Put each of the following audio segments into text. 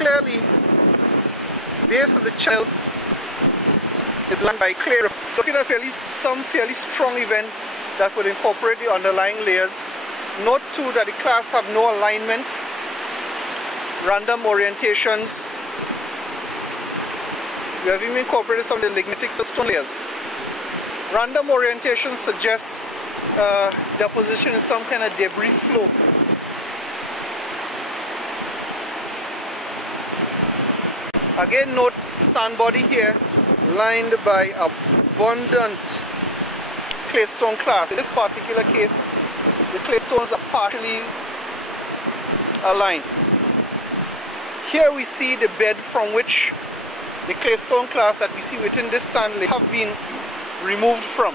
clearly, base of the channel is lined by clay. Looking at some fairly strong event that would incorporate the underlying layers. Note too that the class have no alignment, random orientations. We have even incorporated some of the lignitic stone layers. Random orientation suggests deposition in some kind of debris flow. Again, note sand body here lined by abundant claystone class. In this particular case, the claystones are partially aligned. Here we see the bed from which the claystone class that we see within this sand layer have been removed from.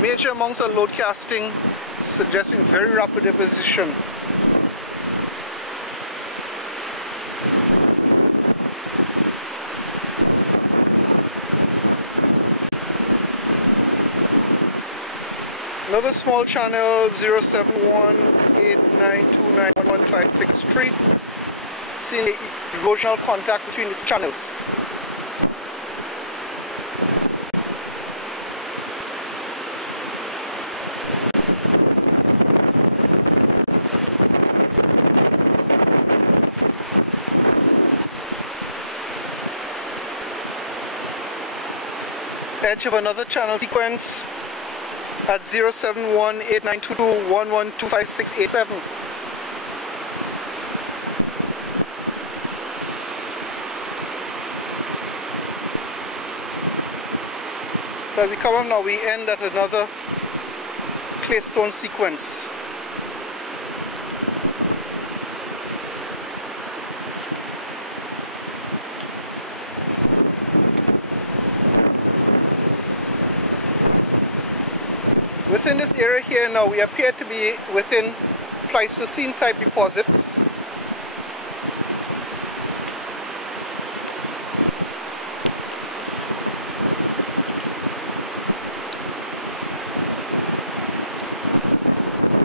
Major amounts of load casting suggesting very rapid deposition. Another small channel 07189291156 seeing the erosional contact between the channels. Edge of another channel sequence at 071892211256887. So as we come up now, we end at another claystone sequence. Within this area here now, we appear to be within Pleistocene type deposits.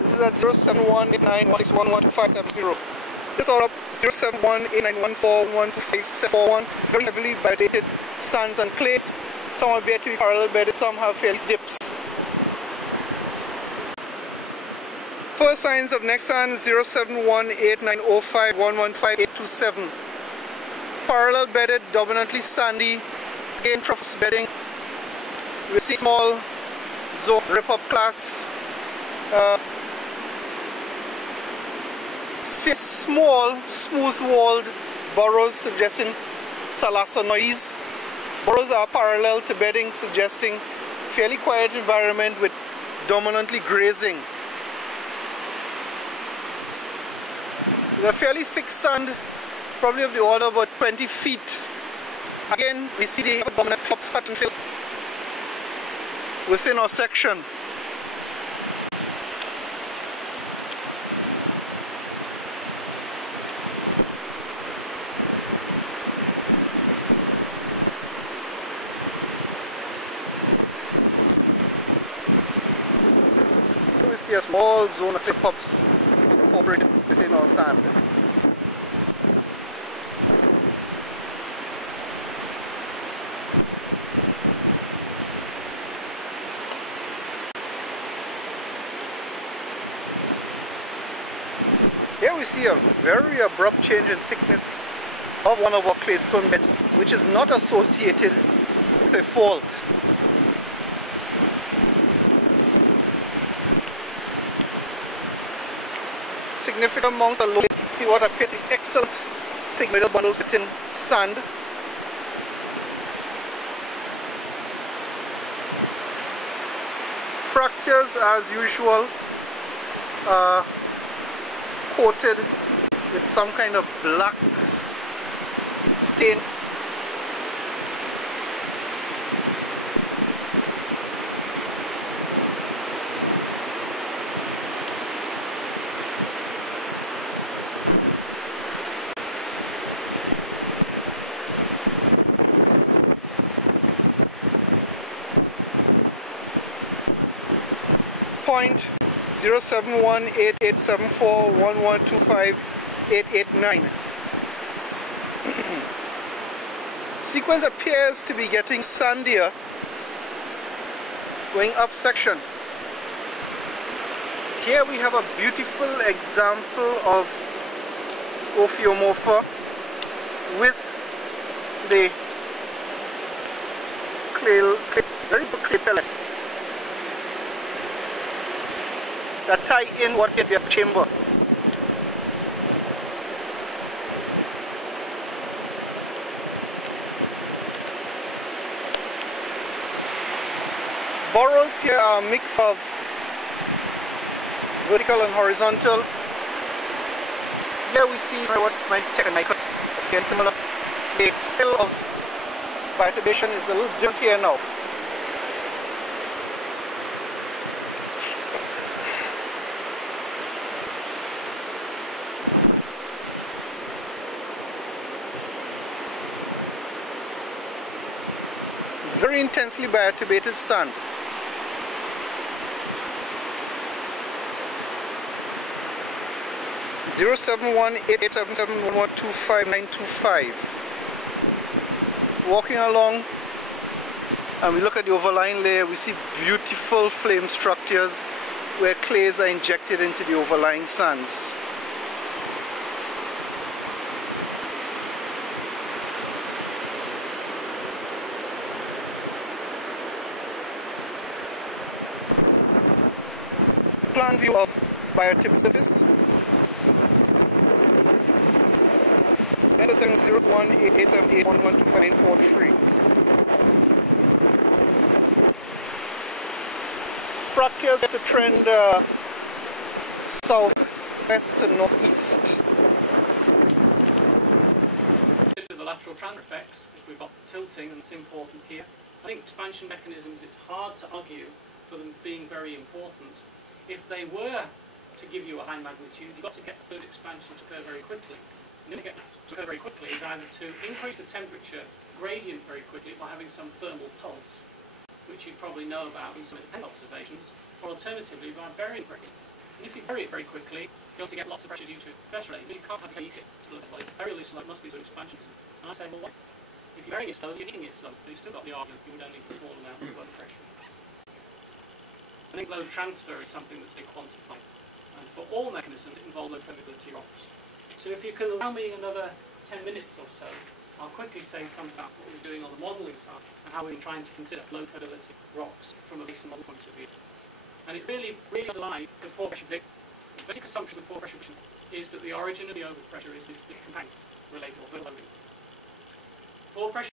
This is at 0718916112570. This out of 0718914125741. Very heavily validated sands and clays. Some appear to be parallel bedded, some have fairly dips. First signs of next sand 0718905115827. Parallel bedded, dominantly sandy, again trophus bedding. We see small zone rip-up class. Small, smooth-walled burrows suggesting thalassonoids. Burrows are parallel to bedding, suggesting fairly quiet environment with dominantly grazing. The fairly thick sand, probably of the order of about 20 feet. Again, we see the dominant crops pattern fill within our section. We see a small zone of clip-ups incorporated within our sand. Here we see a very abrupt change in thickness of one of our claystone beds, which is not associated with a fault. Significant amounts of load. See what appear to be excellent sigmoidal bundles within sand. Fractures as usual are coated with some kind of black stain. Point 07188741125-889. Sequence appears to be getting sandier going up section. Here we have a beautiful example of Ophiomorpha with the very good clay pellets that tie in what get their chamber. Burrows here are a mix of vertical and horizontal. Here we see what my technicus very similar. The skill of biotubation is a little different here now. Very intensely biotubated sand. Zero 7188771125925. Walking along and we look at the overlying layer, we see beautiful flame structures where clays are injected into the overlying sands. Plan view of biotip surface. And the 7018878112543. Appears to trend southwest to northeast. With the lateral transfer effects, if we've got tilting, and it's important here. I think expansion mechanisms, it's hard to argue for them being very important. If they were to give you a high magnitude, you've got to get fluid expansion to occur very quickly. And to get that to occur very quickly is either to increase the temperature gradient very quickly by having some thermal pulse, which you probably know about in some independent observations, or alternatively by burying it quickly. And if you bury it very quickly, you're going to get lots of pressure due to pressure rate, but you can't have it eat it slowly. If it's very loose, it must be sort of expansionism. And I say, well, what? If you're burying it slowly, you're eating it slowly, but you've still got the argument you would only need small amounts of low pressure. I think load transfer is something that's been quantified. And for all mechanisms, it involves low permeability rocks. So if you can allow me another 10 minutes or so, I'll quickly say something about what we're doing on the modelling side and how we're trying to consider low permeability rocks from a basin model point of view. And it really underlies the pore pressure prediction. The basic assumption of pore pressure prediction is that the origin of the overpressure is this contact related or loading. Pore pressure